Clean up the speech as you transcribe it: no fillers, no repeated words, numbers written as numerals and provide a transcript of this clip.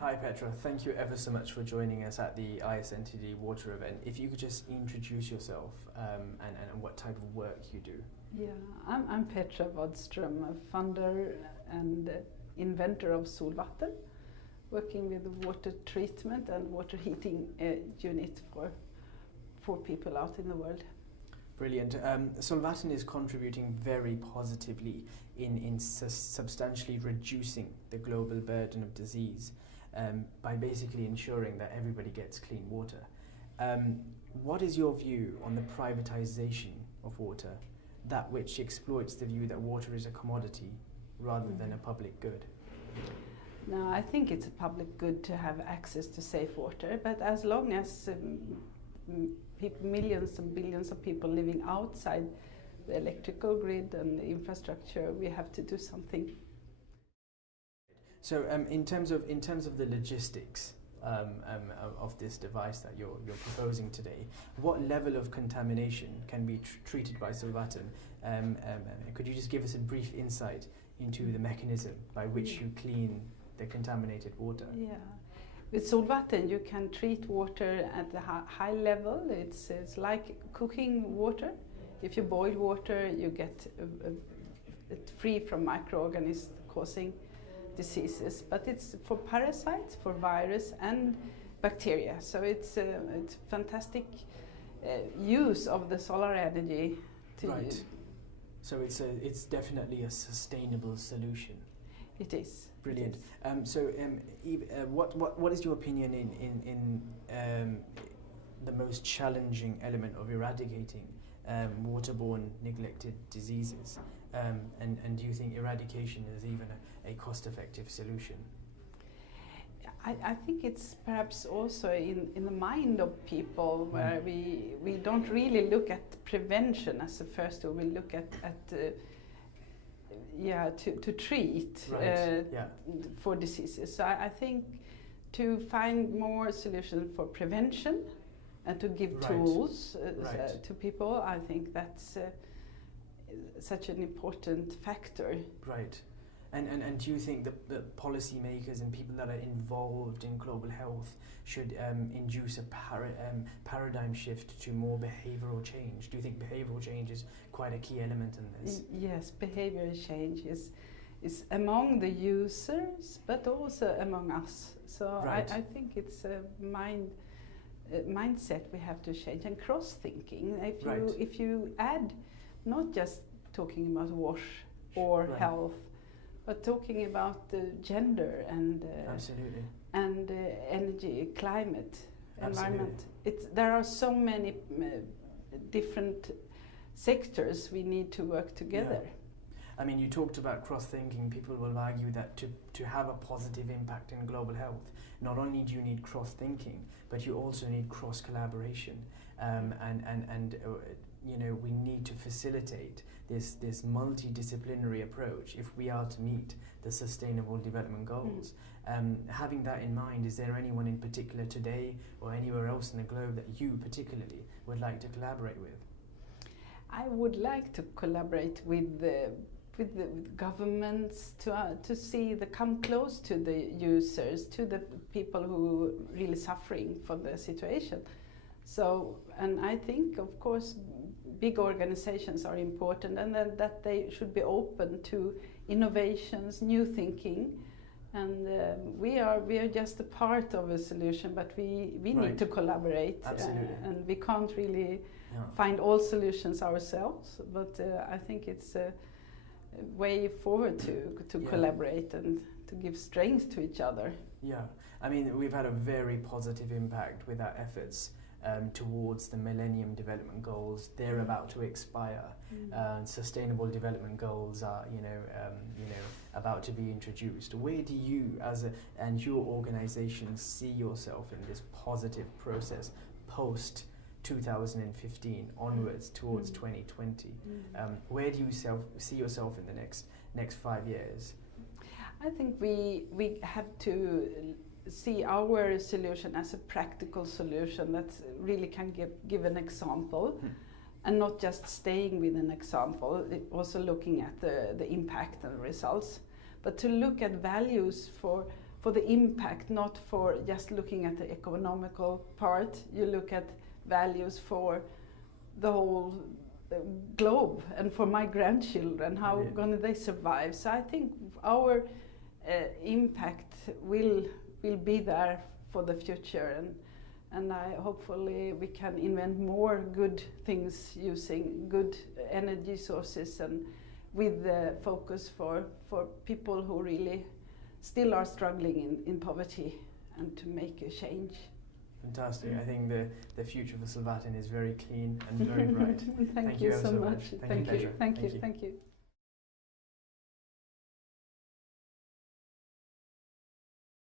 Hi Petra, thank you ever so much for joining us at the ISNTD Water event. If you could just introduce yourself and what type of work you do. Yeah, I'm Petra Wadstrom, a founder and inventor of Solvatten, working with water treatment and water heating unit for people out in the world. Brilliant. Solvatten is contributing very positively in substantially reducing the global burden of disease by basically ensuring that everybody gets clean water. What is your view on the privatization of water, that which exploits the view that water is a commodity rather than a public good? No, I think it's a public good to have access to safe water, but as long as millions and billions of people living outside the electrical grid and the infrastructure, we have to do something. So, in terms of the logistics of this device that you're proposing today, what level of contamination can be treated by Solvatten? Could you just give us a brief insight into the mechanism by which you clean the contaminated water? Yeah. With Solvatten you can treat water at a high level. It's like cooking water. If you boil water, you get it free from microorganisms causing diseases. But it's for parasites, for virus and bacteria. So it's fantastic use of the solar energy. Right. So it's definitely a sustainable solution. It is. Brilliant. What is your opinion in the most challenging element of eradicating waterborne neglected diseases? And do you think eradication is even a cost-effective solution? I think it's perhaps also in the mind of people where we don't really look at prevention as the first tool. We look at to treat for diseases. So I think to find more solutions for prevention and to give tools to people, I think that's such an important factor. Right. And do you think that the policymakers and people that are involved in global health should induce a paradigm shift to more behavioral change? Do you think behavioral change is quite a key element in this? Yes, behavioral change is among the users, but also among us. So I think it's a mindset we have to change, and cross-thinking. If you add not just talking about wash or health, but talking about the gender and absolutely, and energy, climate, environment. There are so many different sectors we need to work together. Yeah. I mean, you talked about cross-thinking. People will argue that to have a positive impact in global health, not only do you need cross-thinking, but you also need cross-collaboration. You know, we need to facilitate this multidisciplinary approach if we are to meet the Sustainable Development Goals. Having that in mind, is there anyone in particular today or anywhere else in the globe that you particularly would like to collaborate with? I would like to collaborate with the governments to come close to the users, to the people who are really suffering for the situation. So, and I think, of course, big organizations are important, and that they should be open to innovations, new thinking, and we are just a part of a solution, but we need to collaborate. Absolutely. And we can't really find all solutions ourselves, but I think it's a way forward to collaborate and to give strength to each other. Yeah, I mean, we've had a very positive impact with our efforts towards the Millennium Development Goals. They're about to expire. Sustainable Development Goals are, about to be introduced. Where do you, and your organisation, see yourself in this positive process post 2015 onwards towards 2020? Where do you see yourself in the next 5 years? I think we have to see our solution as a practical solution that really can give an example, and not just staying with an example, also looking at the impact and results, but to look at values for for the impact, not for just looking at the economical part. You look at values for the whole globe and for my grandchildren, how gonna they survive. So I think our impact will be there for the future, and hopefully we can invent more good things using good energy sources, and with the focus for people who really still are struggling in poverty, and to make a change. Fantastic. I think the future for Salvatin is very clean and very bright. Thank you so much. much. Thank you.